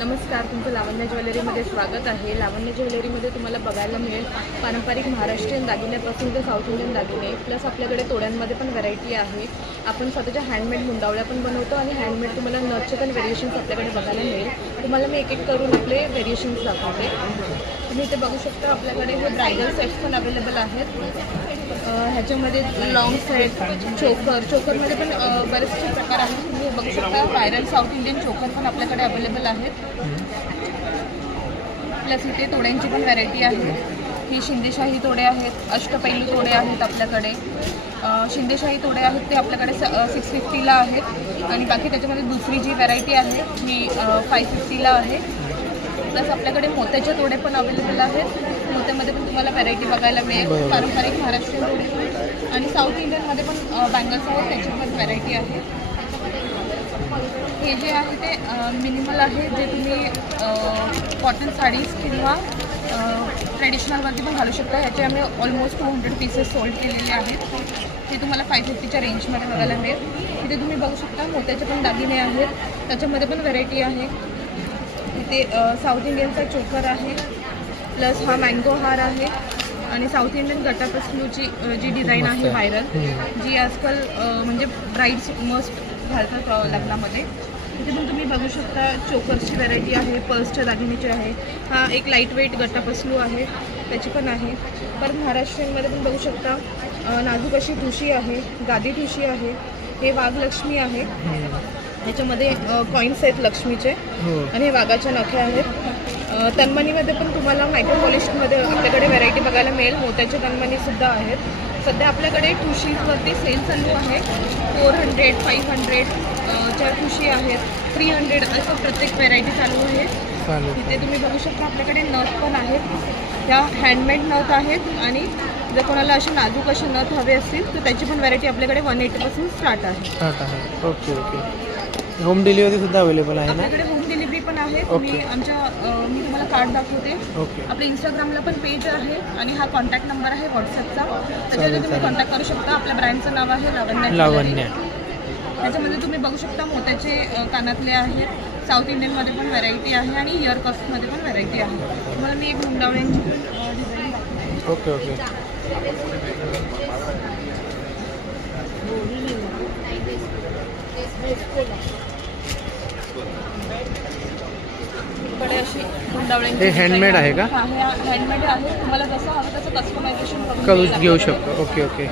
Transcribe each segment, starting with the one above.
नमस्कार, तुमचं लावण्य ज्वेलरीमध्ये स्वागत आहे। लावण्य ज्वेलरीमध्ये तुम्हाला बघायला मिळेल पारंपरिक महाराष्ट्रीयन दागिन्यापासून ते साऊथ इंडियन दागिने, प्लस आपल्याकडे तोड्यांमध्ये पण व्हरायटी आहे। आपण स्वतःच्या हँडमेड मुंडावळ्या पण बनवतो आणि हँडमेड तुम्हाला नथचे पण व्हेरिएशन्स आपल्याकडे बघायला मिळेल। तुम्हाला मी एक एक करून आपले व्हेरिएशन्स दाखवते। तुम्ही इथे बघू शकता आपल्याकडे हे ब्रायडल सेट्स पण अवेलेबल आहेत। ह्याच्यामध्ये लॉंग सेट, चोकरमध्ये पण बरेचसे प्रकार आहेत। तुम्ही बघू शकता व्हायरल साऊथ इंडियन चोकर पण आपल्याकडे अवेलेबल आहेत। प्लस इथे तोड्यांची पण व्हरायटी आहे। ही शिंदेशाही तोडे आहेत, अष्टपैलू तोडे आहेत आपल्याकडे। शिंदेशाही तोडे आहेत ते आपल्याकडे 650ला आहेत आणि बाकी त्याच्यामध्ये दुसरी जी व्हरायटी आहे ही 550ला आहे। प्लस आपल्याकडे मोत्याचे तोडे पण अवेलेबल आहेत। मोत्यामध्ये पण तुम्हाला व्हरायटी बघायला मिळेल, पारंपरिक महाराष्ट्रीयन तोडे आणि साऊथ इंडियनमध्ये पण बँगल्स आहेत, त्याची पण व्हरायटी आहे। हे जे आहे ते मिनिमल आहे, जे तुम्ही कॉटन साडीज किंवा ट्रेडिशनलवरती पण घालू शकता। ह्याचे आम्ही ऑलमोस्ट 200 पीसेस सोल्ड केलेले आहेत। ते तुम्हाला 550च्या रेंजमध्ये बघायला मिळेल। इथे तुम्ही बघू शकता मोत्याचे पण दागिने आहेत, त्याच्यामध्ये पण व्हरायटी आहे। इथे साऊथ इंडियनचा चोकर आहे, प्लस हा मँगो हार आहे आणि साऊथ इंडियन गटापसलूची जी डिझाईन आहे व्हायरल, जी आजकाल म्हणजे ब्राईड्स मस्ट घालतात लग्नामध्ये। इथे पण तुम्ही बघू शकता चोकरची व्हरायटी आहे, पर्सच्या दागिन्याची आहे। हा एक लाईट वेट गटापसलू आहे, त्याची पण आहे। परत महाराष्ट्रीयनमध्ये पण बघू शकता नाजूक अशी ठुशी आहे, गादी ठुशी आहे, हे वाघलक्ष्मी आहे। ह्याच्यामध्ये कॉईन्स आहेत लक्ष्मीचे आणि हे वाघाच्या नख्या आहेत। तन्मणीमध्ये पण तुम्हाला मायक्रो पॉलिशमध्ये आपल्याकडे व्हरायटी बघायला मिळेल। मोत्याचे तन्मणीसुद्धा आहेत। सध्या आपल्याकडे ठुशीवरती सेल चालू आहे। 400, 500 च्या ठुशी आहेत, 300 असं प्रत्येक व्हरायटी चालू आहे। तिथे तुम्ही बघू शकता आपल्याकडे नथ पण आहेत, ह्या हँडमेड नथ आहेत आणि जर कोणाला असे नाजूक असे नथ हवे असतील तर त्याची पण व्हरायटी आपल्याकडे 180 पासून स्टार्ट आहे। Okay okay. होम डिलिव्हरी सुद्धा अवेलेबल आहे ना? आपल्याकडे होम डिलिव्हरी पण आहे। तुम्ही आमच्या मी तुम्हाला कार्ड दाखवते। आपल्या इंस्टाग्रामला पण पेज आहे आणि हा कॉन्टॅक्ट नंबर आहे व्हॉट्सअपचा, त्याच्यावर तुम्ही कॉन्टॅक्ट करू शकता। आपल्या ब्रँडचं नाव आहे लावण्य। त्याच्यामध्ये तुम्ही बघू शकता मोत्याचे कानातले आहेत, साऊथ इंडियनमध्ये पण व्हरायटी आहे आणि इयर कस्टमध्ये पण व्हरायटी आहे। तुम्हाला मी एक मुंडावळ्यांची डिझाईन दाखवते। Okay okay. हे हँडमेड आहे का? हां, हे हँडमेड आहे। तुम्हाला जसं हवं तसं कस्टमायझेशन करून घेऊ शकतो। ओके ओके,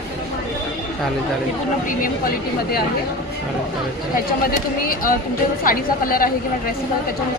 चालेल चालेल। पूर्ण प्रीमियम क्वालिटीमध्ये आहे। चालेल चालेल। ह्याच्यामध्ये तुम्ही तुमच्या साडीचा कलर आहे किंवा ड्रेसचा त्याच्यामध्ये